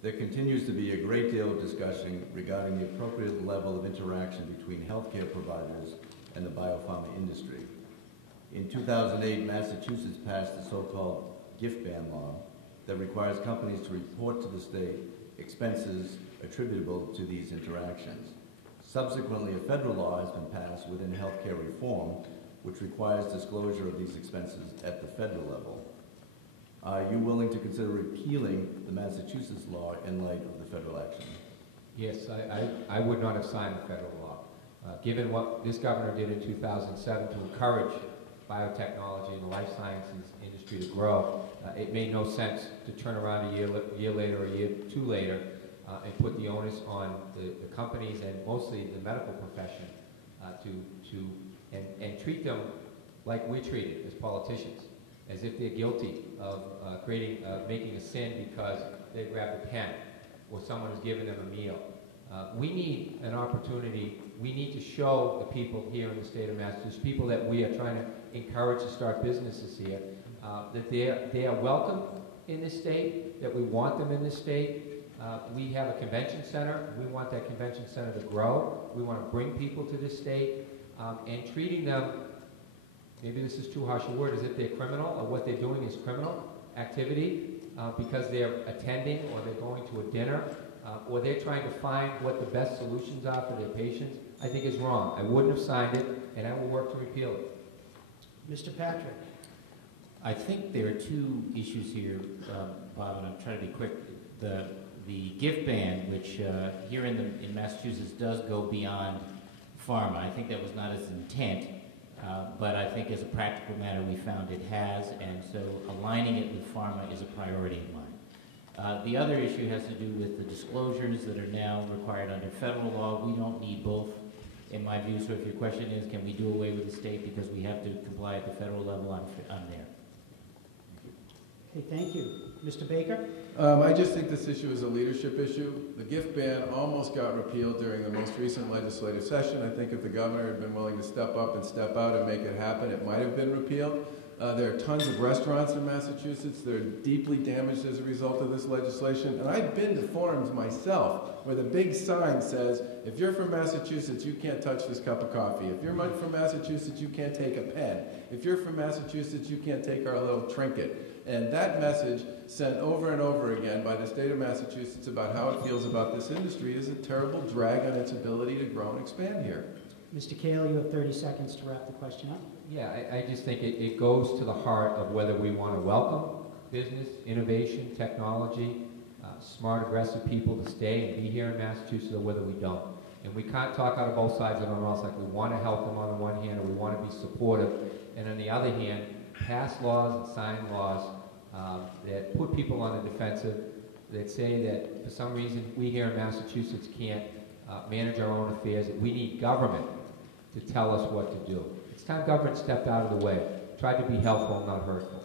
There continues to be a great deal of discussion regarding the appropriate level of interaction between healthcare providers and the biopharma industry. In 2008, Massachusetts passed the so-called gift ban law that requires companies to report to the state expenses attributable to these interactions. Subsequently, a federal law has been passed within healthcare reform, which requires disclosure of these expenses at the federal level. Are you willing to consider repealing the Massachusetts law in light of the federal action? Yes, I would not have signed the federal law. Given what this governor did in 2007 to encourage biotechnology and the life sciences industry to grow, it made no sense to turn around a year later or a year two later and put the onus on the companies and mostly the medical profession and treat them like we're treated as politicians, as if they're guilty of making a sin because they grabbed a pen or someone has given them a meal. We need an opportunity. We need to show the people here in the state of Massachusetts, people that we are trying to encourage to start businesses here, that they are welcome in this state, that we want them in this state. We have a convention center. We want that convention center to grow. We want to bring people to this state, and treating them, maybe this is too harsh a word, as if they're criminal or what they're doing is criminal activity because they're attending or they're going to a dinner or they're trying to find what the best solutions are for their patients, I think is wrong. I wouldn't have signed it, and I will work to repeal it. Mr. Patrick. I think there are two issues here, Bob, and I'm trying to be quick. The gift ban, which here in Massachusetts does go beyond pharma. I think that was not its intent, but I think as a practical matter we found it has, and so aligning it with pharma is a priority of mine. The other issue has to do with the disclosures that are now required under federal law. We don't need both, in my view, so if your question is, can we do away with the state because we have to comply at the federal level, I'm there. Okay, thank you. Mr. Baker? I just think this issue is a leadership issue. The gift ban almost got repealed during the most recent legislative session. I think if the governor had been willing to step up and step out and make it happen, it might have been repealed. There are tons of restaurants in Massachusetts that are deeply damaged as a result of this legislation. And I've been to forums myself where the big sign says, if you're from Massachusetts, you can't touch this cup of coffee. If you're from Massachusetts, you can't take a pen. If you're from Massachusetts, you can't take our little trinket. And that message sent over and over again by the state of Massachusetts about how it feels about this industry is a terrible drag on its ability to grow and expand here. Mr. Kale, you have 30 seconds to wrap the question up. Yeah, I just think it goes to the heart of whether we want to welcome business, innovation, technology, smart, aggressive people to stay and be here in Massachusetts, or whether we don't. And we can't talk out of both sides of our mouths, like we want to help them on the one hand or we want to be supportive, and on the other hand, pass laws and sign laws that put people on the defensive, that say that for some reason we here in Massachusetts can't manage our own affairs, that we need government to tell us what to do. It's time government stepped out of the way, tried to be helpful, not hurtful.